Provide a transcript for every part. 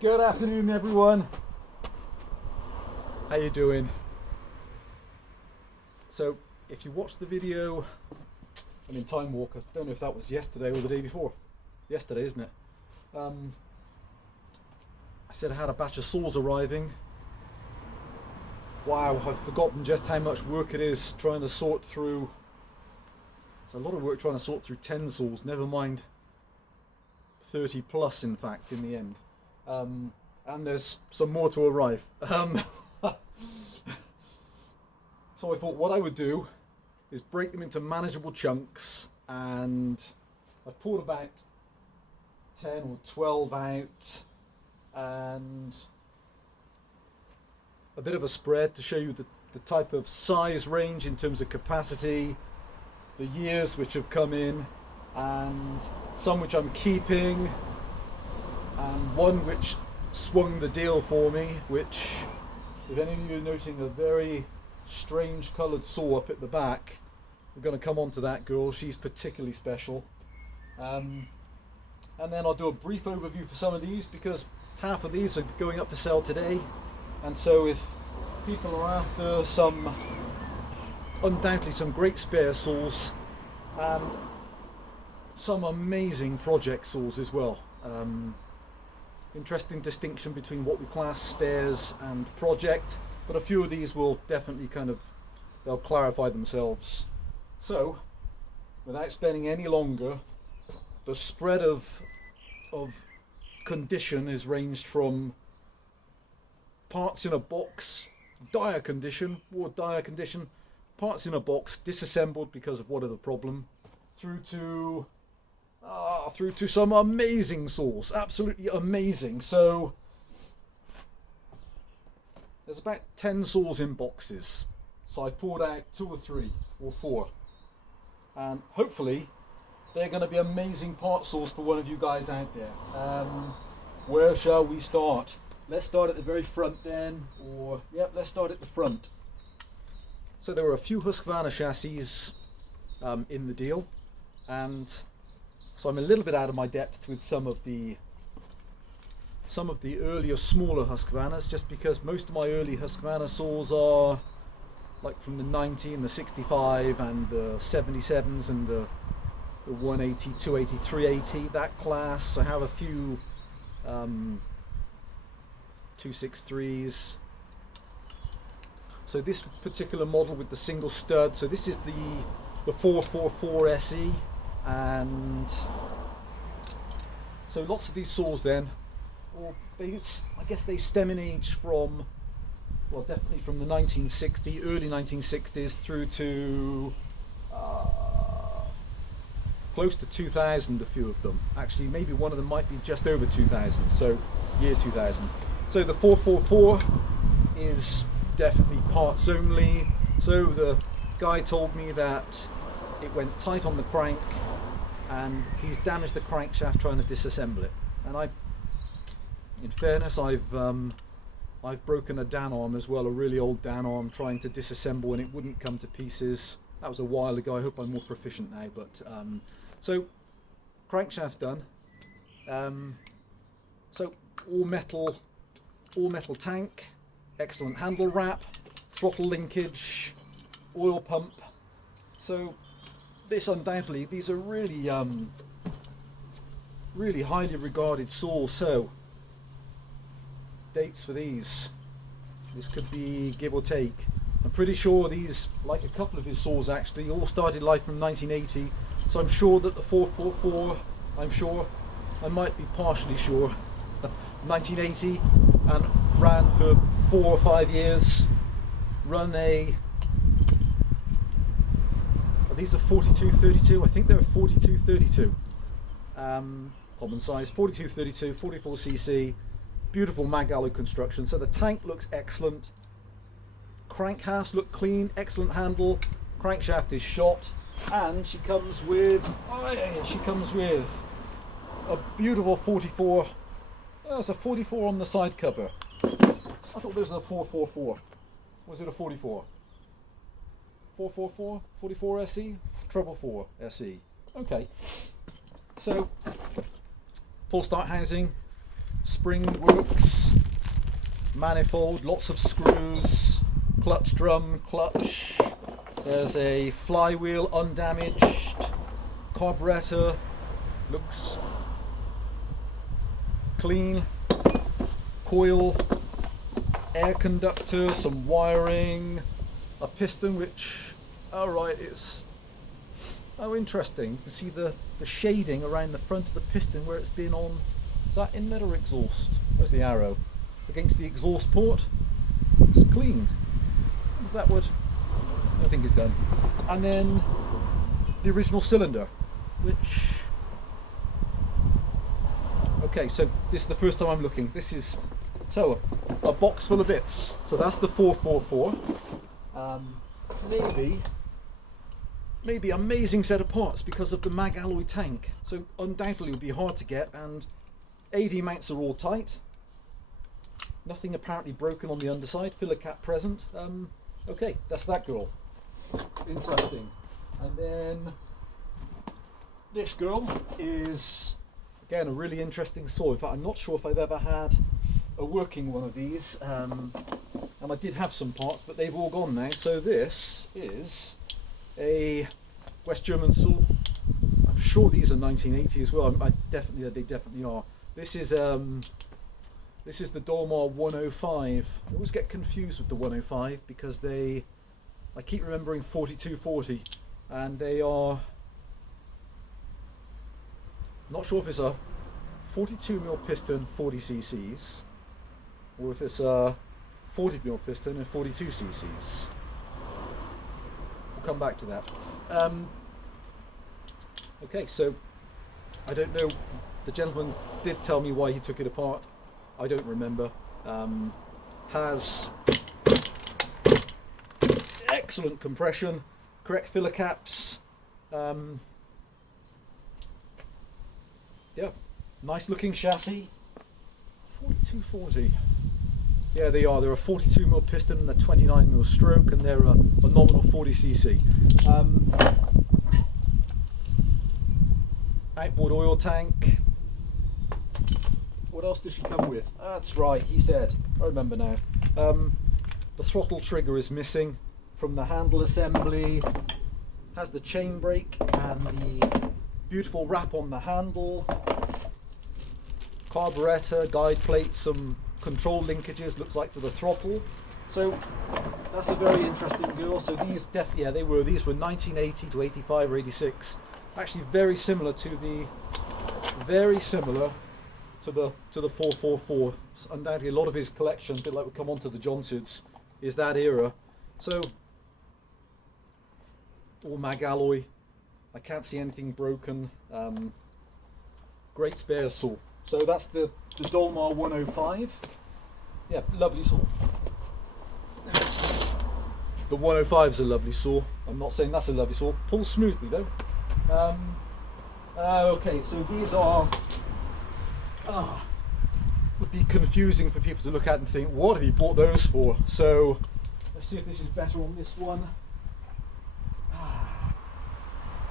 Good afternoon, everyone. How you doing? So, if you watched the video, Time Walker, don't know if that was yesterday or the day before. Yesterday, isn't it? I said I had a batch of saws arriving. Wow, I've forgotten just how much work it is trying to sort through. It's a lot of work trying to sort through 10 saws, never mind 30 plus, in fact, in the end. And there's some more to arrive. So I thought what I would do is break them into manageable chunks, and I poured about 10 or 12 out, and a bit of a spread to show you the type of size range in terms of capacity, the years which have come in, and some which I'm keeping, and one which swung the deal for me, which, if any of you are noticing a very strange coloured saw up at the back, we're going to come on to that girl. She's particularly special. And then I'll do a brief overview for some of these, because half of these are going up for sale today, and so if people are after undoubtedly some great spare saws and some amazing project saws as well. Interesting distinction between what we class spares and project, but a few of these will definitely they'll clarify themselves. So, without spending any longer, the spread of condition is ranged from parts in a box, dire condition, parts in a box, disassembled because of whatever problem, through to some amazing saws, absolutely amazing. So there's about 10 saws in boxes, so I've poured out 2 or 3 or 4, and hopefully they're going to be amazing part saws for one of you guys out there. Where shall we start? Let's start at the very front then, let's start at the front. So there were a few Husqvarna chassis in the deal, and so I'm a little bit out of my depth with some of the earlier smaller Husqvarnas, just because most of my early Husqvarna saws are like from the 90 and the 65 and the 77s and the 180, 280, 380, that class. I have a few 263s. So this particular model with the single stud, so this is the 444 SE, and so lots of these saws then, I guess they stem in age from, well, definitely from the early 1960s through to close to 2000, a few of them. Actually, maybe one of them might be just over 2000, so year 2000. So the 444 is definitely parts only. So the guy told me that it went tight on the crank, and he's damaged the crankshaft trying to disassemble it. And in fairness, I've broken a Dan arm as well, a really old Dan arm, trying to disassemble, and it wouldn't come to pieces. That was a while ago. I hope I'm more proficient now. But so crankshaft done. So all metal tank, excellent handle wrap, throttle linkage, oil pump. So this undoubtedly, these are really really highly regarded saws. So dates for these, this could be give or take. I'm pretty sure these, like a couple of his saws actually, all started life from 1980. So I'm sure that the 444, I might be partially sure, 1980, and ran for 4 or 5 years. These are 4232. I think they're 4232. Common size, 4232, 44cc. Beautiful mag alloy construction. So the tank looks excellent. Crank halves look clean. Excellent handle. Crankshaft is shot, and she comes with a beautiful 44. There's a 44 on the side cover. I thought there was a 444. Was it a 44? 444, 44 SE, 444 SE. Okay. So full start housing, spring works, manifold, lots of screws, clutch drum, clutch. There's a flywheel undamaged, carburetor, looks clean, coil, air conductor, some wiring, a piston which, alright, it's, oh interesting, you can see the shading around the front of the piston where it's been on, is that inlet or exhaust? Where's the arrow? Against the exhaust port, it's clean. If that would, I think it's done. And then the original cylinder, which, okay, so this is the first time I'm looking. This is, so, a box full of bits. So that's the 444. Maybe amazing set of parts because of the mag alloy tank. So undoubtedly it would be hard to get, and AV mounts are all tight. Nothing apparently broken on the underside, filler cap present. Okay, that's that girl. Interesting. And then this girl is, again, a really interesting saw. In fact, I'm not sure if I've ever had a working one of these. And I did have some parts, but they've all gone now. So this is a West German saw. I'm sure these are 1980 as well. They definitely are. This is the Dolmar 105. I always get confused with the 105 because I keep remembering 4240, and they are, not sure if it's a 42mm piston 40 cc's or if it's a 40mm piston and 42 cc's. We'll come back to that. Okay, so I don't know, the gentleman did tell me why he took it apart. I don't remember. Has excellent compression, correct filler caps. Yeah, nice looking chassis. 4240. Yeah, they are. They're a 42mm piston and a 29mm stroke, and they're a nominal 40cc. Outboard oil tank. What else does she come with? That's right, he said. I remember now. The throttle trigger is missing from the handle assembly. Has the chain brake and the beautiful wrap on the handle. Carburetor, guide plate, some control linkages, looks like for the throttle. So that's a very interesting girl. So these these were 1980 to 85 or 86. Actually very similar to the 444. So undoubtedly a lot of his collection, a bit like we come on to the Johnstons, is that era. So all mag alloy. I can't see anything broken. Great spare saw. So that's the Dolmar 105. Yeah, lovely saw. The 105 is a lovely saw. I'm not saying that's a lovely saw. Pulls smoothly though. Okay, so these are would be confusing for people to look at and think, what have you bought those for? So let's see if this is better on this one.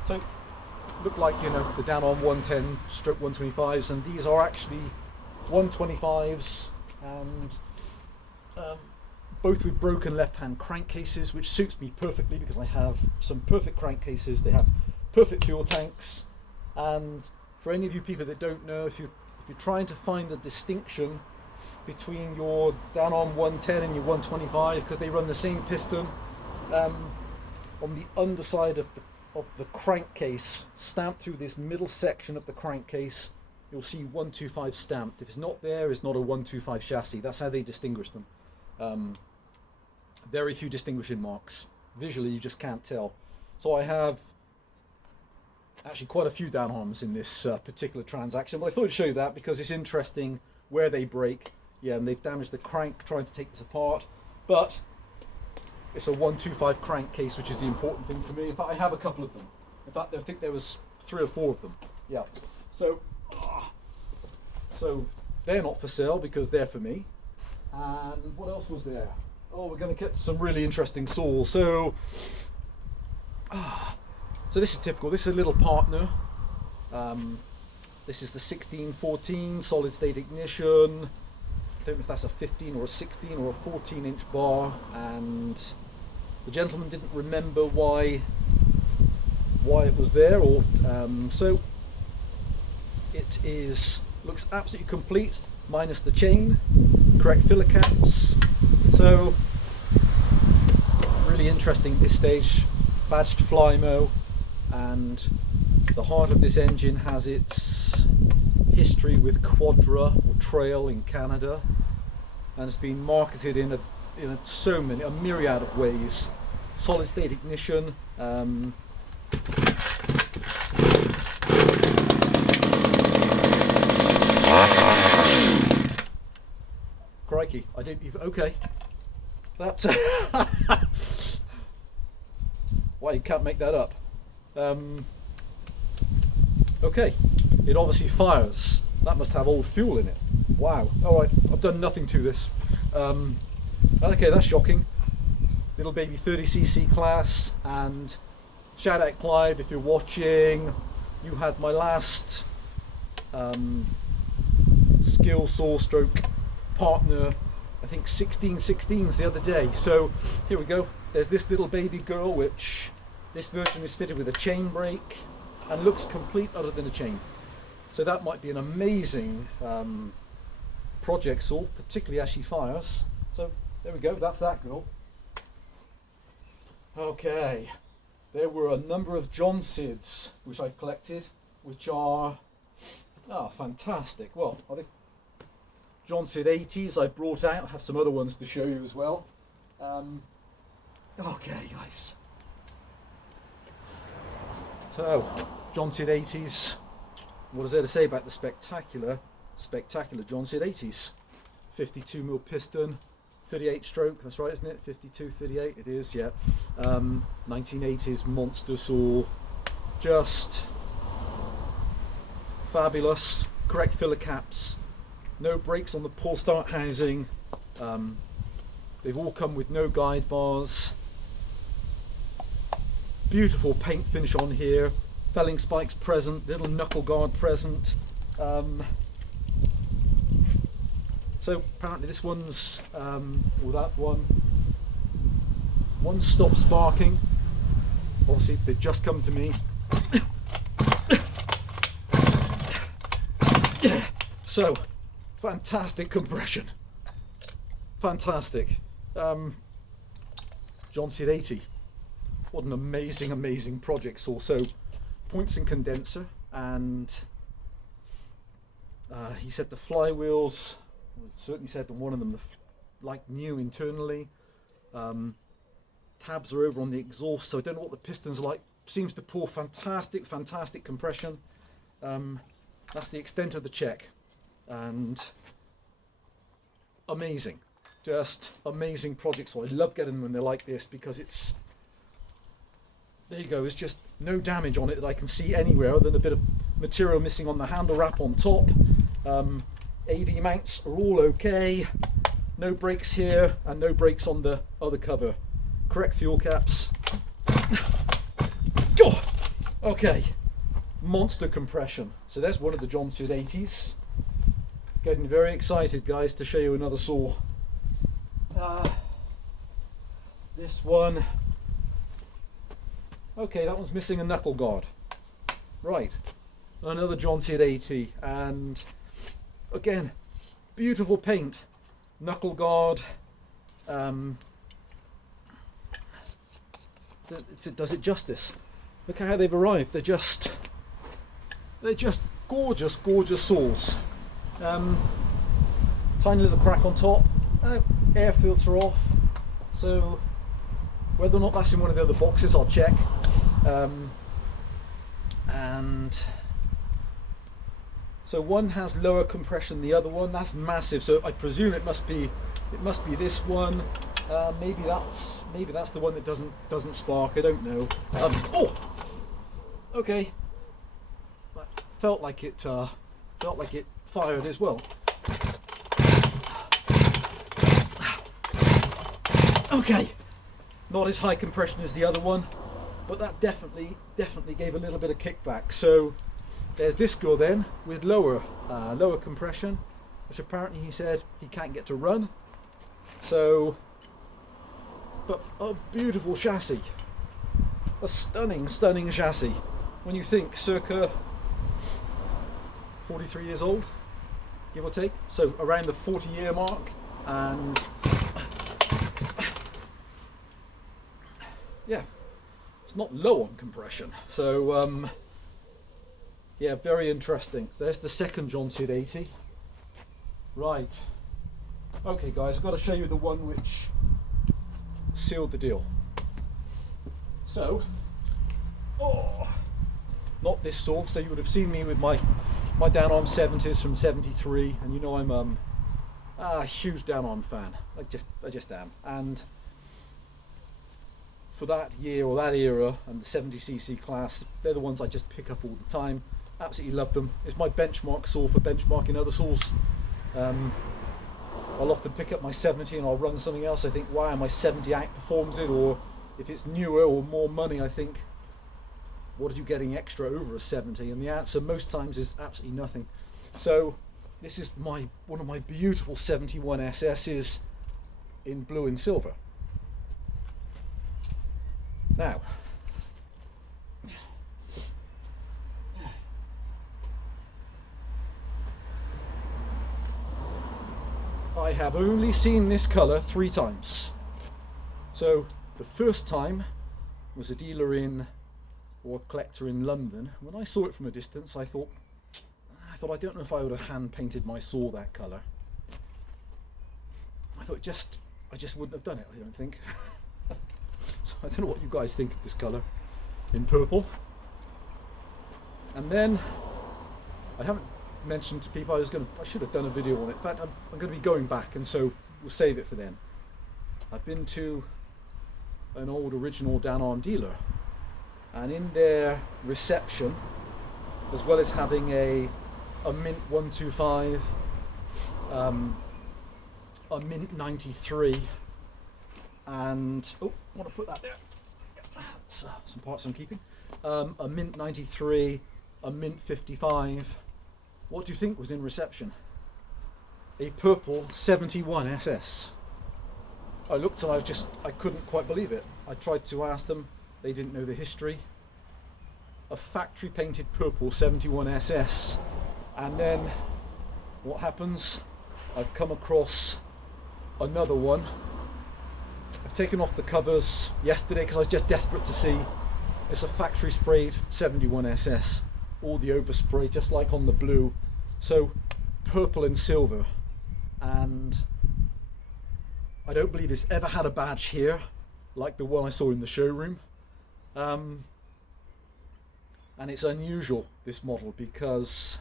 So look like, you know, the down on 110 stroke 125s, and these are actually 125s, and both with broken left-hand crankcases, which suits me perfectly because I have some perfect crankcases. They have perfect fuel tanks, and for any of you people that don't know, if you're trying to find the distinction between your down on 110 and your 125, because they run the same piston, on the underside of the crankcase, stamped through this middle section of the crankcase, you'll see 125 stamped. If it's not there, it's not a 125 chassis. That's how they distinguish them. Very few distinguishing marks. Visually, you just can't tell. So I have actually quite a few down arms in this particular transaction, but I thought I'd show you that because it's interesting where they break. Yeah, and they've damaged the crank trying to take this apart, but it's a 125 crankcase, which is the important thing for me. In fact, I have a couple of them. In fact, I think there was 3 or 4 of them. Yeah. So they're not for sale because they're for me. And what else was there? Oh, we're going to get some really interesting saws. So this is typical. This is a little partner. This is the 1614 solid state ignition. Don't know if that's a 15 or a 16 or a 14-inch bar, and the gentleman didn't remember why it was there, or so it is. Looks absolutely complete, minus the chain, correct filler caps. So really interesting at this stage. Badged Flymo, and the heart of this engine has its history with Quadra or Trail in Canada, and it's been marketed in a myriad of ways. Solid state ignition. Crikey, I didn't even. Okay, that's. Why, you can't make that up. Okay, it obviously fires. That must have old fuel in it. Wow. Alright, I've done nothing to this. Okay, that's shocking. Little baby 30cc class, and shout out Clive if you're watching. You had my last skill saw stroke partner, I think 1616s the other day. So here we go. There's this little baby girl, which this version is fitted with a chain brake and looks complete other than a chain. So that might be an amazing project saw, particularly as she fires. So there we go, that's that girl. Okay, there were a number of John Sids which I collected, which are fantastic. Well, are they John Sid 80s I brought out? I have some other ones to show you as well. Okay, guys. So, John Sid 80s. What is there to say about the spectacular John Sid 80s? 52mm piston, 38 stroke. That's right, isn't it? 52, 38. It is, yeah. 1980s monster saw. Just fabulous. Correct filler caps. No brakes on the pull start housing. They've all come with no guide bars. Beautiful paint finish on here. Felling spikes present. Little knuckle guard present. So apparently this one's, or that one stopped sparking. Obviously they've just come to me. So, fantastic compression. Fantastic. John Sid 80. What an amazing project saw. So, points and condenser, and he said the flywheels, certainly said on one of them, like new internally. Tabs are over on the exhaust, so I don't know what the pistons are like. Seems to pour fantastic compression. That's the extent of the check, and amazing, just amazing project. So I love getting them when they're like this, because it's, there you go, it's just no damage on it that I can see anywhere, other than a bit of material missing on the handle wrap on top. AV mounts are all okay. No brakes here, and no brakes on the other cover. Correct fuel caps. Oh, okay, monster compression. So there's one of the John Sid 80s. Getting very excited, guys, to show you another saw. This one. Okay, that one's missing a knuckle guard. Right, another John Sid 80, and again, beautiful paint, knuckle guard. Does it justice? Look at how they've arrived. They're just gorgeous saws. Tiny little crack on top. Air filter off. So whether or not that's in one of the other boxes, I'll check. And so one has lower compression than the other one. That's massive. So I presume it must be this one. Maybe that's the one that doesn't spark. I don't know. Oh, okay. That felt like it fired as well. Okay, not as high compression as the other one, but that definitely gave a little bit of kickback. So there's this girl then with lower compression, which apparently he said he can't get to run. So, but a beautiful chassis, a stunning chassis. When you think circa 43 years old, give or take, so around the 40-year mark, and yeah, it's not low on compression. So yeah, very interesting. So there's the second John Sid 80. Right. Okay, guys, I've got to show you the one which sealed the deal. So, not this saw. So you would have seen me with my down arm 70s from 73, and you know I'm a huge down arm fan. I just am. And for that year or that era and the 70cc class, they're the ones I just pick up all the time. Absolutely love them. It's my benchmark saw for benchmarking other saws. I'll often pick up my 70 and I'll run something else. I think, wow, my 70 outperforms it, or if it's newer or more money, I think, what are you getting extra over a 70? And the answer most times is absolutely nothing. So this is one of my beautiful 71 SS's in blue and silver. Now, I have only seen this colour 3 times. So the first time was a dealer or a collector in London. When I saw it from a distance, I thought I don't know if I would have hand painted my saw that colour. I thought I just wouldn't have done it, I don't think. So I don't know what you guys think of this colour in purple. And then I haven't mentioned to people, I should have done a video on it. In fact, I'm going to be going back, and so we'll save it for then. I've been to an old original down arm dealer, and in their reception, as well as having a Mint 125, a Mint 93, and I want to put that there. Some parts I'm keeping. A Mint 93, a Mint 55. What do you think was in reception? A purple 71 SS. I looked and I couldn't quite believe it. I tried to ask them, they didn't know the history. A factory painted purple 71 SS. And then what happens? I've come across another one. I've taken off the covers yesterday because I was just desperate to see. It's a factory sprayed 71 SS. All the overspray, just like on the blue. So purple and silver. And I don't believe it's ever had a badge here like the one I saw in the showroom. And it's unusual, this model, because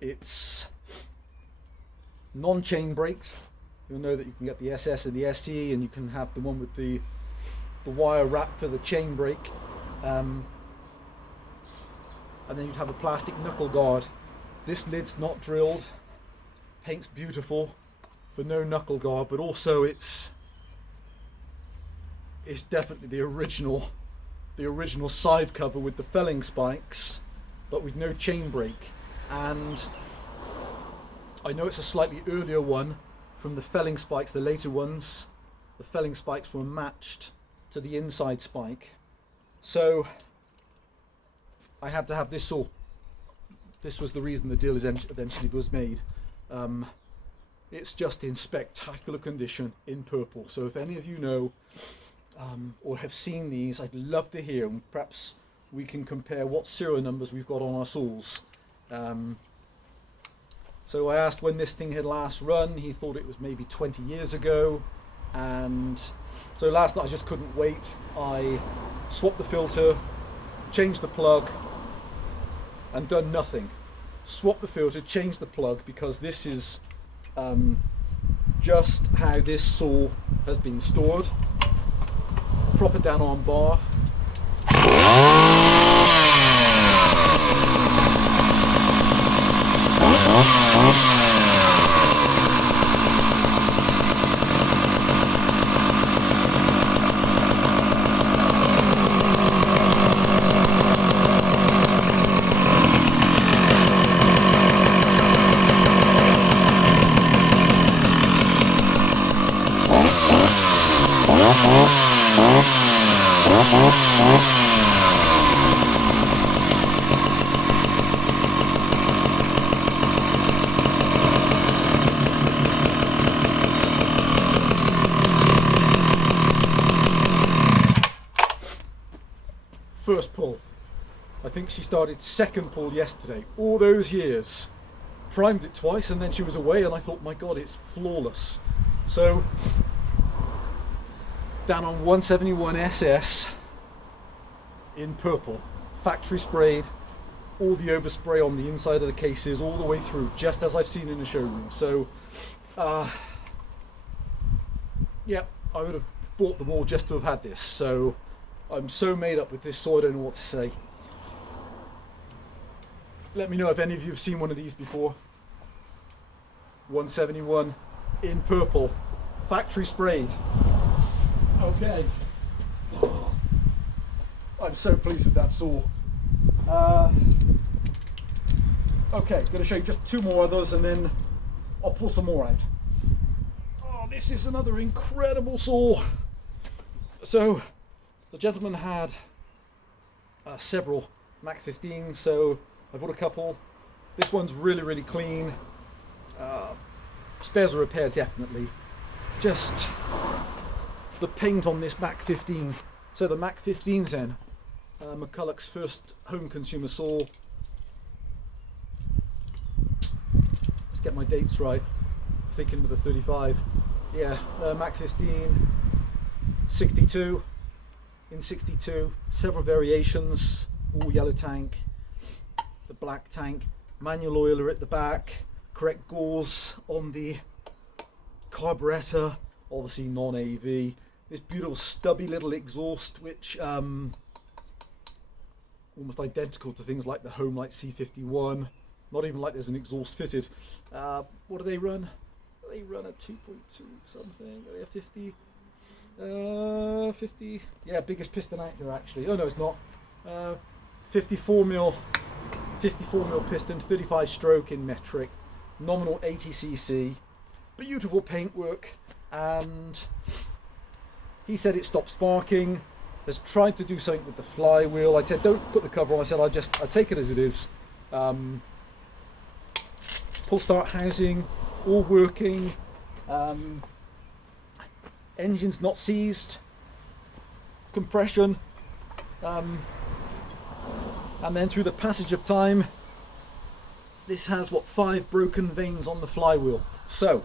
it's non-chain brakes. You'll know that you can get the SS and the SE, and you can have the one with the wire wrap for the chain brake. And then you'd have a plastic knuckle guard. This lid's not drilled. Paint's beautiful for no knuckle guard, but also it's definitely the original side cover with the felling spikes, but with no chain brake. And I know it's a slightly earlier one from the felling spikes, the later ones. The felling spikes were matched to the inside spike. So I had to have this saw. This was the reason the deal eventually was made. It's just in spectacular condition in purple. So if any of you know or have seen these, I'd love to hear, and perhaps we can compare what serial numbers we've got on our saws. So I asked when this thing had last run. He thought it was maybe 20 years ago. And so last night I just couldn't wait. I swapped the filter, changed the plug, and done nothing. Swap the filter, change the plug, because this is just how this saw has been stored. Proper down arm bar. First pull. I think she started second pull yesterday. All those years. Primed it twice and then she was away and I thought, my God, it's flawless. So, down on 171 SS in purple. Factory sprayed. All the overspray on the inside of the cases all the way through, just as I've seen in the showroom. So, yeah, I would have bought them all just to have had this. So, I'm so made up with this, so I don't know what to say. Let me know if any of you have seen one of these before. 171 in purple, factory sprayed. Okay. I'm so pleased with that saw. Okay, going to show you just two more others and then I'll pull some more out. Oh, this is another incredible saw. So, the gentleman had several Mach 15s, so I bought a couple. This one's really, really clean. Spares a repair, definitely. Just the paint on this Mach 15. So the Mach 15's then, McCulloch's first home consumer saw. Let's get my dates right. Thinking with the 35. Yeah, Mach 15, 62. In 62, several variations, all yellow tank, the black tank, manual oiler at the back, correct gauze on the carburetor, obviously non-AV, this beautiful stubby little exhaust which almost identical to things like the Homelite C51, not even like there's an exhaust fitted. What do they run? They run at 2.2 something, are they 50? 50, yeah, biggest piston out here actually. Oh no, it's not. 54 mil piston, 35 stroke in metric, nominal 80 cc, beautiful paintwork, and he said it stopped sparking. Has tried to do something with the flywheel. I said don't put the cover on. I said I'll take it as it is. Pull start housing, all working. Engine's not seized, compression, and then through the passage of time, this has 5 broken vanes on the flywheel. So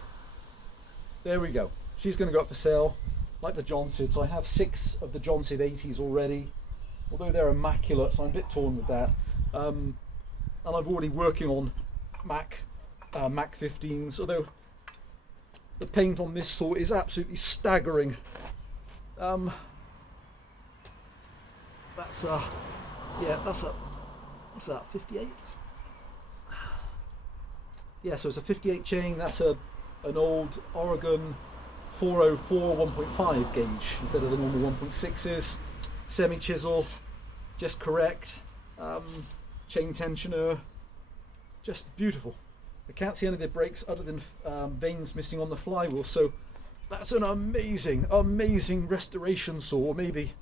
there we go. She's going to go up for sale, like the John Sid. So I have 6 of the John Sid 80s already, although they're immaculate, so I'm a bit torn with that. And I'm already working on Mach 15s, although the paint on this saw is absolutely staggering. That's a, what's that, 58? Yeah, so it's a 58 chain. That's an old Oregon 404 1.5 gauge instead of the normal 1.6s. Semi chisel, just correct. Chain tensioner, just beautiful. I can't see any of the brakes other than vanes missing on the flywheel, so that's an amazing, amazing restoration saw, maybe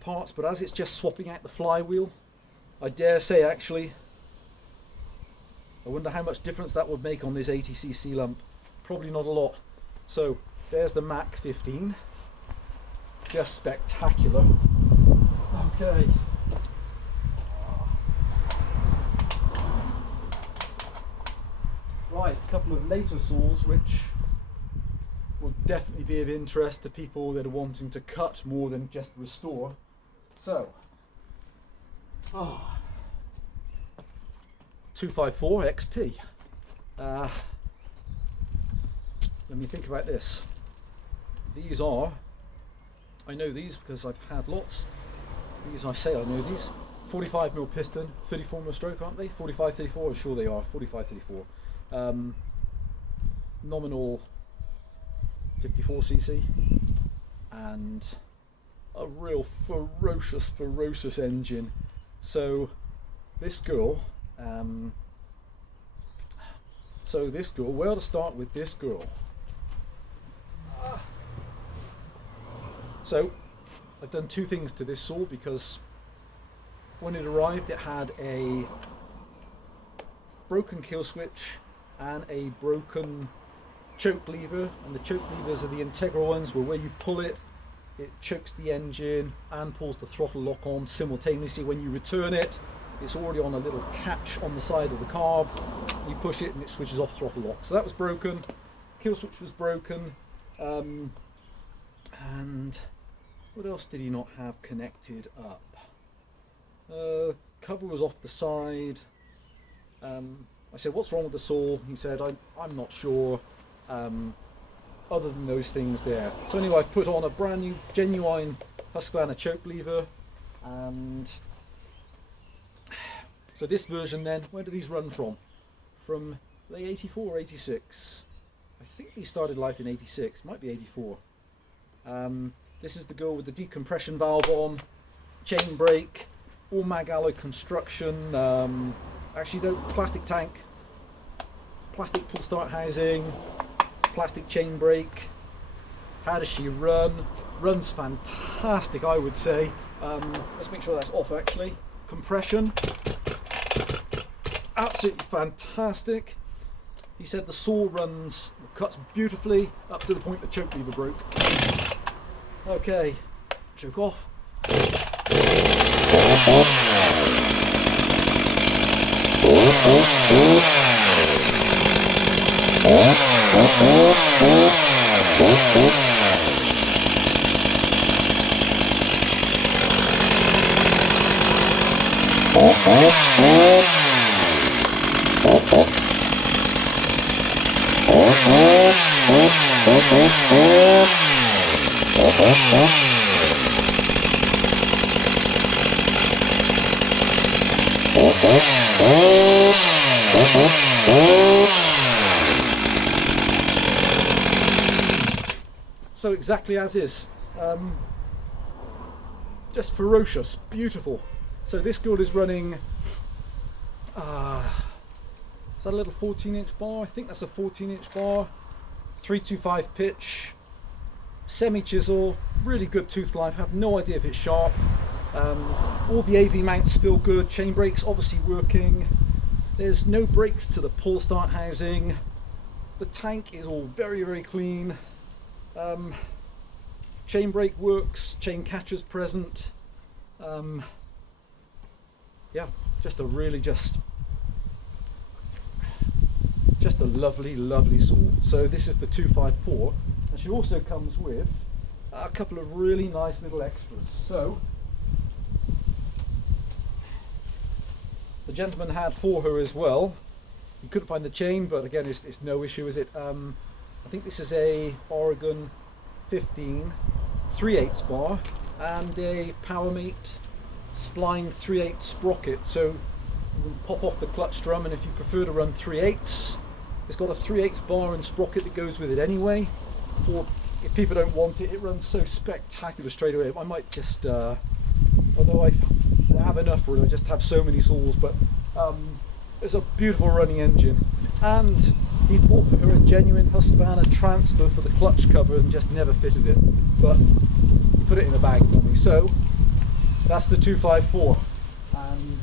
parts, but as it's just swapping out the flywheel, I dare say actually, I wonder how much difference that would make on this 80cc lump. Probably not a lot. So there's the Mach 15, just spectacular. Okay. Right, a couple of later saws which will definitely be of interest to people that are wanting to cut more than just restore. So, 254 XP. Let me think about this. These are, I know these because I've had lots. These, I say I know these. 45mm piston, 34mm stroke, aren't they? 45-34, I'm sure they are. 45-34. Nominal 54cc, and a real ferocious engine. So this girl, where to start with this girl? So I've done two things to this saw, because when it arrived it had a broken kill switch and a broken choke lever, and the choke levers are the integral ones where you pull it, it chokes the engine and pulls the throttle lock on simultaneously. When you return it, it's already on a little catch on the side of the carb. You push it and it switches off throttle lock. So that was broken. Kill switch was broken. And what else did he not have connected up? Cover was off the side. I said, what's wrong with the saw? He said, I'm not sure. Other than those things there. So anyway, I've put on a brand new genuine Husqvarna choke lever, and so this version then, where do these run from? From the 84 or 86? I think these started life in 86, might be 84. This is the girl with the decompression valve on, chain brake, all mag alloy construction, actually no, plastic tank, plastic pull start housing, plastic chain brake. How does she run? Runs fantastic, I would say. Let's make sure that's off actually. Compression, absolutely fantastic. He said the saw cuts beautifully up to the point the choke lever broke. Okay, choke off. So exactly as is, just ferocious, beautiful. So this girl is running, is that a little 14-inch bar? I think that's a 14-inch bar, 325 pitch, semi-chisel, really good tooth life. I have no idea if it's sharp. All the AV mounts feel good, chain brakes obviously working. There's no brakes to the pull start housing. The tank is all very, very clean. Chain brake works, chain catcher's present. Yeah, just a really just a lovely, lovely saw. So this is the 254, and she also comes with a couple of really nice little extras. So the gentleman had for her as well. He couldn't find the chain, but again, it's no issue, is it? I think this is a Oregon 15 3/8 bar and a PowerMate spline 3/8 sprocket. So you can pop off the clutch drum, and if you prefer to run 3/8, it's got a 3/8 bar and sprocket that goes with it anyway. Or if people don't want it, it runs so spectacular straight away. I might just, although I have enough for it, I just have so many saws, but it's a beautiful running engine. And he bought for her a genuine Husqvarna transfer for the clutch cover and just never fitted it, but he put it in a bag for me. So that's the 254, and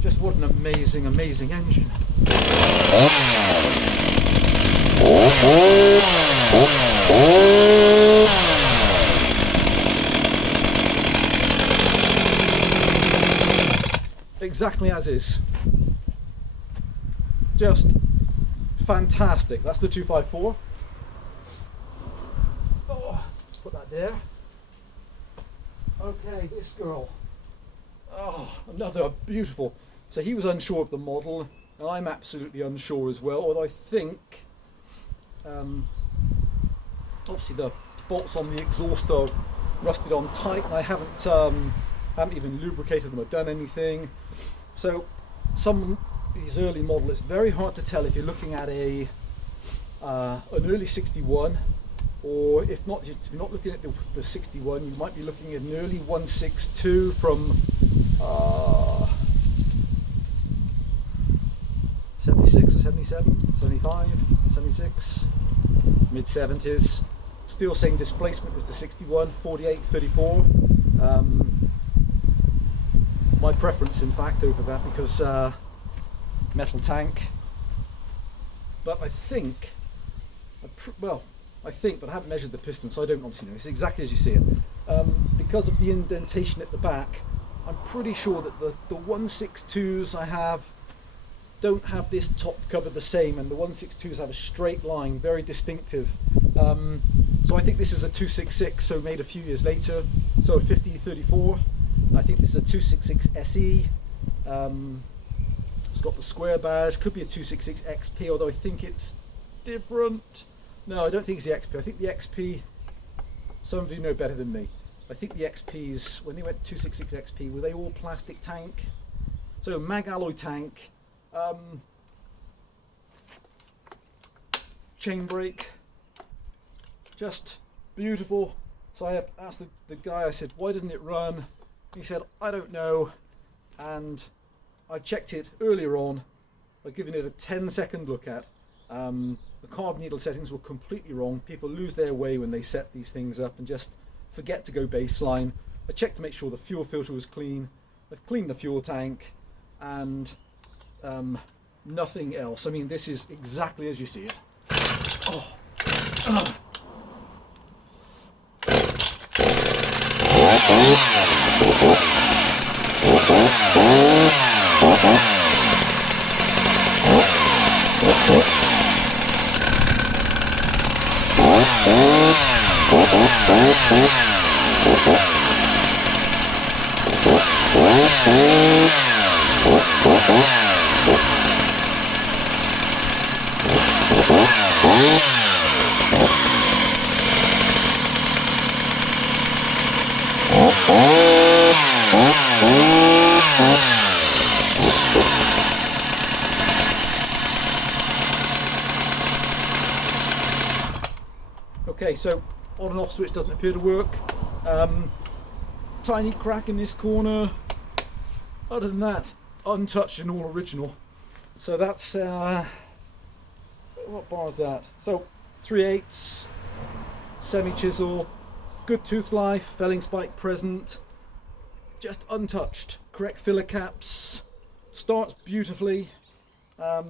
just what an amazing, amazing engine. Exactly as is. Just fantastic. That's the 254. Oh, put that there. Okay, this girl. Oh, another beautiful. So he was unsure of the model, and I'm absolutely unsure as well. Although I think, obviously the bolts on the exhaust are rusted on tight, and I haven't even lubricated them or done anything. So his early model, it's very hard to tell if you're looking at an early 61, or if you're not looking at the 61, you might be looking at an early 162 from 76 or 77, 75, 76, mid 70s. Still same displacement as the 61, 48, 34. My preference, in fact, over that, because metal tank. But I think, but I haven't measured the piston, so I don't obviously know. It's exactly as you see it. Because of the indentation at the back, I'm pretty sure that the 162s I have don't have this top cover the same, and the 162s have a straight line, very distinctive. So I think this is a 266, so made a few years later, so a 5034. I think this is a 266 SE. It's got the square badge, could be a 266 XP, although I think it's different. No, I don't think it's the XP. I think the XP, some of you know better than me. I think the XPs, when they went 266 XP, were they all plastic tank? So mag alloy tank, chain brake, just beautiful. So I asked the guy, I said, why doesn't it run? He said, I don't know. And I checked it earlier on. I've given it a 10-second look at. The carb needle settings were completely wrong. People lose their way when they set these things up and just forget to go baseline. I checked to make sure the fuel filter was clean. I've cleaned the fuel tank, and nothing else. I mean, this is exactly as you see it. Oh. Okay, so on and off switch doesn't appear to work. Tiny crack in this corner. Other than that, untouched and all original. So that's what bar is that? So 3/8 semi chisel, good tooth life, felling spike present, just untouched. Correct filler caps, starts beautifully. Yep,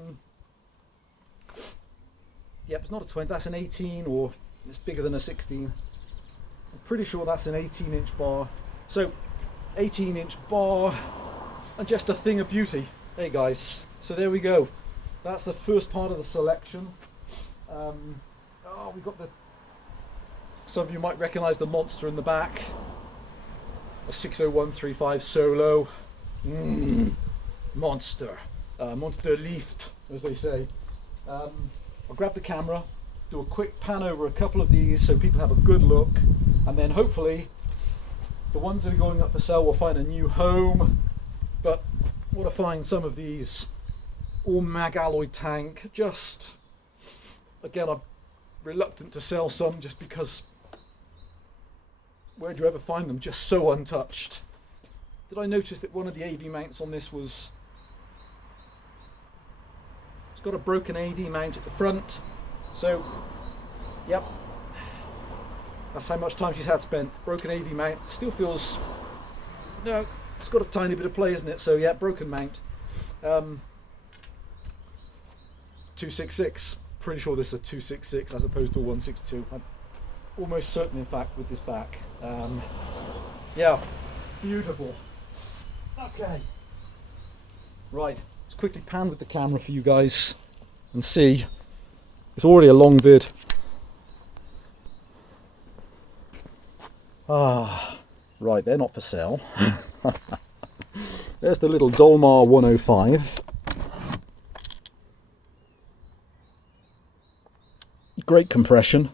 it's not a 20, that's an 18, or it's bigger than a 16. I'm pretty sure that's an 18-inch bar. So 18-inch bar and just a thing of beauty. Hey guys, so there we go. That's the first part of the selection. We've got some of you might recognize the monster in the back, a 60135 Solo. Monster lift, as they say. I'll grab the camera, do a quick pan over a couple of these so people have a good look, and then hopefully the ones that are going up for sale will find a new home. But what I find, some of these all mag alloy tank, just again, I'm reluctant to sell some just because where do you ever find them just so untouched? Did I notice that one of the AV mounts on this was, it's got a broken AV mount at the front. So yep, that's how much time she's had spent. Broken AV mount, still feels, no, it's got a tiny bit of play, isn't it? So yeah, broken mount. 266, pretty sure this is a 266 as opposed to a 162. I'm almost certain, in fact, with this back. Yeah, beautiful. Okay, right, let's quickly pan with the camera for you guys and see. It's already a long vid. Right, they're not for sale. There's the little Dolmar 105. Great compression.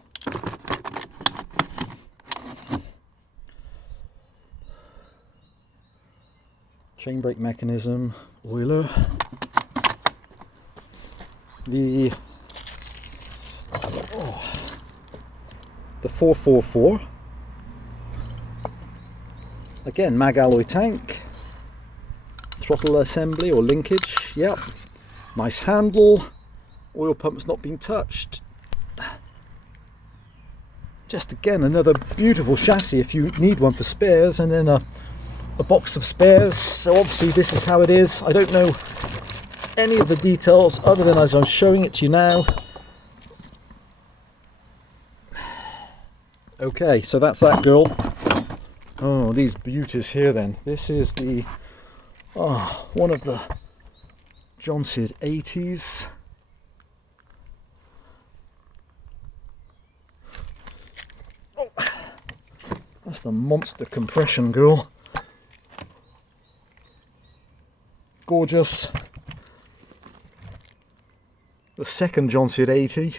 Chain brake mechanism, oiler. The 444. Again, mag alloy tank. Throttle assembly or linkage. Yep. Nice handle. Oil pump's not been touched. just again another beautiful chassis if you need one for spares, and then a box of spares. So obviously this is how it is. I don't know any of the details other than as I'm showing it to you now. Okay, so that's that girl. Oh, these beauties here then. This is the one of the John Seard 80s. Oh, that's the monster compression girl. Gorgeous. The second John Seard 80.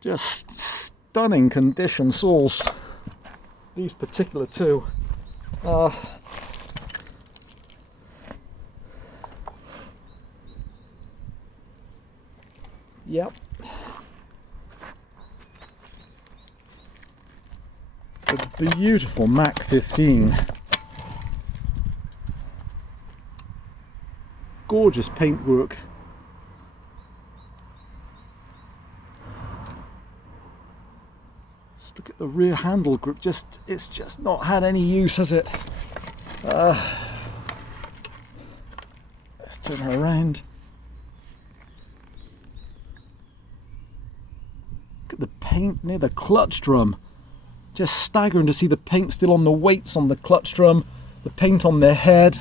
Just stunning condition saws. These particular two. Yep. The beautiful Mach 15. Gorgeous paintwork. Just look at the rear handle grip. It's just not had any use, has it? Let's turn her around. Look at the paint near the clutch drum. Just staggering to see the paint still on the weights on the clutch drum, the paint on their head,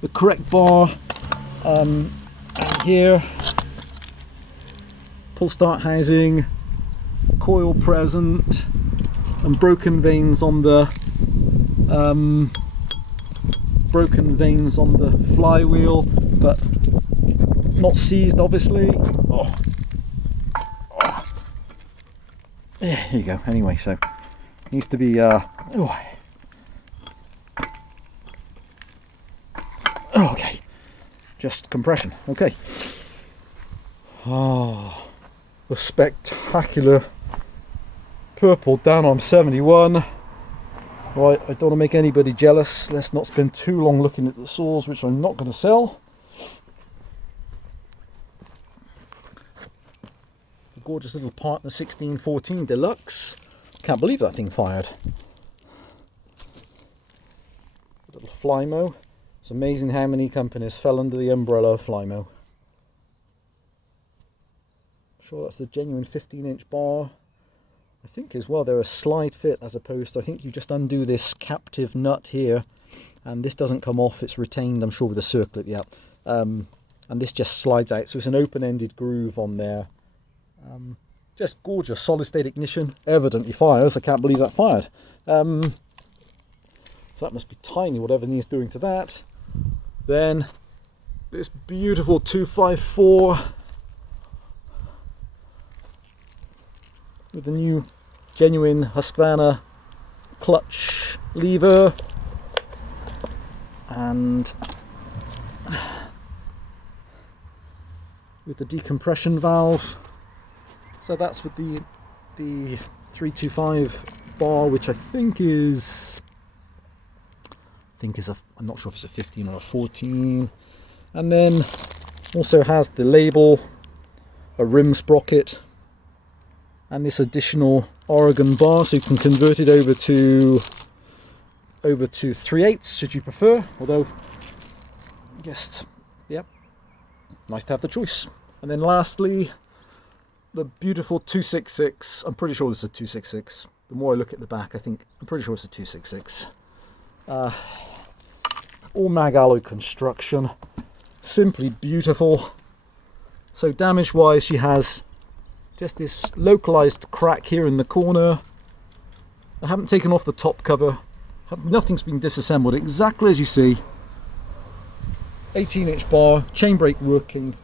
the correct bar. And here, pull start housing, coil present, and broken vanes on the flywheel, but not seized obviously. There you go. Anyway, so needs to be okay. Just compression. Okay. The spectacular purple Danom 71. Right, I don't want to make anybody jealous. Let's not spend too long looking at the saws, which I'm not going to sell. The gorgeous little Partner 1614 Deluxe. Can't believe that thing fired. A little Flymo. It's amazing how many companies fell under the umbrella of Flymo. I'm sure that's the genuine 15-inch bar. I think as well they're a slide fit as opposed to, I think you just undo this captive nut here and this doesn't come off, it's retained I'm sure with a circlip, yeah. And this just slides out, so it's an open-ended groove on there. Just gorgeous, solid state ignition, evidently fires, I can't believe that fired. So that must be tiny, whatever needs doing to that. Then this beautiful 254 with the new genuine Husqvarna clutch lever and with the decompression valve. So that's with the 325 bar, which I think is I'm not sure if it's a 15 or a 14, and then also has the label, a rim sprocket, and this additional Oregon bar, so you can convert it over to 3/8 should you prefer. Although, yes, yep, nice to have the choice. And then lastly, the beautiful 266. I'm pretty sure this is a 266. The more I look at the back, I'm pretty sure it's a 266. All mag alloy construction, simply beautiful. So damage wise, she has just this localized crack here in the corner. I haven't taken off the top cover, nothing's been disassembled, exactly as you see. 18-inch bar, chain brake working.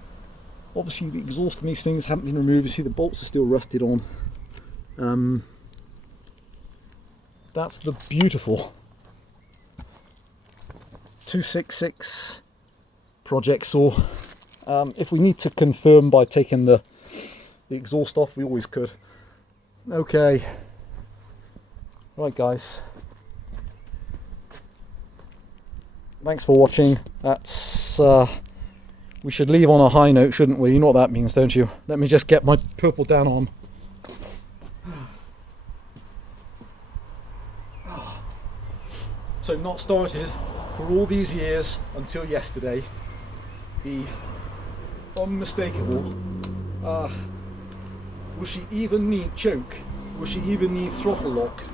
Obviously the exhaust on these things haven't been removed, you see the bolts are still rusted on. That's the beautiful 266 project saw. If we need to confirm by taking the exhaust off, we always could. Okay, right guys, thanks for watching. That's we should leave on a high note, shouldn't we? You know what that means, don't you? Let me just get my purple down on. So not started for all these years until yesterday. The unmistakable, will she even need choke? Will she even need throttle lock?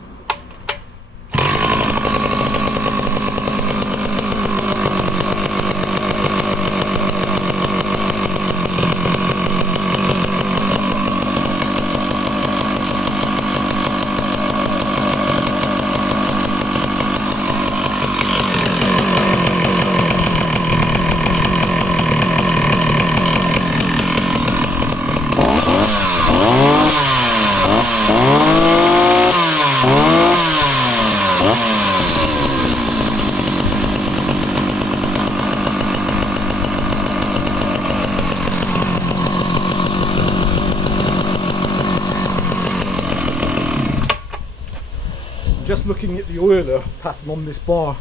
Just looking at the oiler pattern on this bar,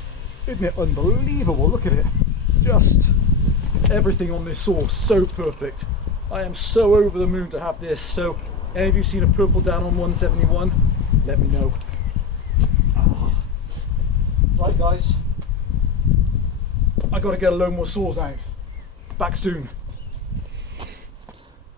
isn't it unbelievable? Look at it. Just everything on this saw, so perfect. I am so over the moon to have this. So any of you seen a purple down on 171? Let me know. Right guys, I gotta get a load more saws out. Back soon.